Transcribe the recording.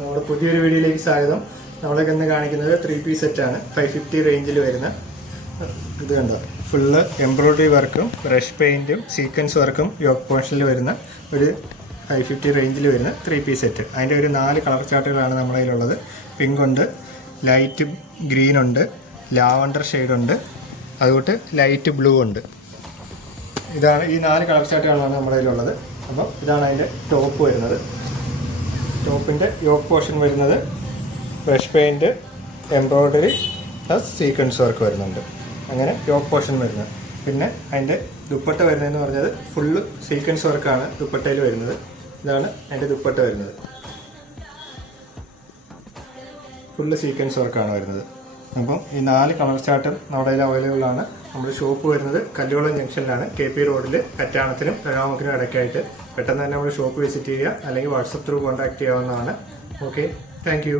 നമ്മുടെ പുതിയൊരു വീഡിയോയിലേക്ക് സ്വാഗതം. നമ്മളൊക്കെ ഇന്ന് കാണിക്കുന്നത് 3 പീസ് സെറ്റാണ്. 550 റേഞ്ചിൽ വരുന്ന ഇത് കണ്ടോ, ഫുള്ള് എംബ്രോയ്ഡറി വർക്കും ബ്രഷ് പെയിൻറ്റും സീക്വൻസ് വർക്കും യോക്ക് പോർഷനിൽ വരുന്ന ഒരു 550 റേഞ്ചിൽ വരുന്ന 3 പീസ് സെറ്റ്. അതിൻ്റെ ഒരു 4 കളർ ചാർട്ടുകളാണ് നമ്മുടെ കയ്യിലുള്ളത്. പിങ്ക് ഉണ്ട്, ലൈറ്റ് ഗ്രീൻ ഉണ്ട്, ലാവണ്ടർ ഷെയ്ഡുണ്ട്, അതുകൊണ്ട് ലൈറ്റ് ബ്ലൂ ഉണ്ട്. ഇതാണ് ഈ 4 കളർ ചാർട്ടുകളാണ് നമ്മുടെ കയ്യിലുള്ളത്. അപ്പോൾ ഇതാണ് അതിൻ്റെ ടോപ്പ് വരുന്നത്. ടോപ്പിൻ്റെ യോക്ക് പോർഷൻ വരുന്നത് brush paint, embroidery plus sequence work വരുന്നുണ്ട്. അങ്ങനെ യോക്ക് പോർഷൻ വരുന്നത്. പിന്നെ അതിൻ്റെ ദുപ്പട്ട വരുന്നതെന്ന് പറഞ്ഞത് ഫുള്ള് സീക്വൻസ് വർക്കാണ് ദുപ്പട്ടയിൽ വരുന്നത്. ഇതാണ് അതിൻ്റെ ദുപ്പട്ട വരുന്നത്. ഫുള്ള് സീക്വൻസ് വർക്കാണ് വരുന്നത്. അപ്പം ഈ 4 കളർ ചാർട്ടും നമ്മുടെ കയ്യിൽ അവൈലബിൾ ആണ്. നമ്മുടെ ഷോപ്പ് വരുന്നത് കല്ലുകുളം ജംഗ്ഷനിലാണ്, KP റോഡിൽ, കറ്റാണത്തിനും പ്രണാമത്തിനും ഇടയ്ക്കായിട്ട്. പെട്ടെന്ന് തന്നെ നമ്മുടെ ഷോപ്പ് വിസിറ്റ് ചെയ്യുക, അല്ലെങ്കിൽ വാട്സപ്പ് ത്രൂ കോൺടാക്ട് ചെയ്യാവുന്നതാണ്. Okay, thank you.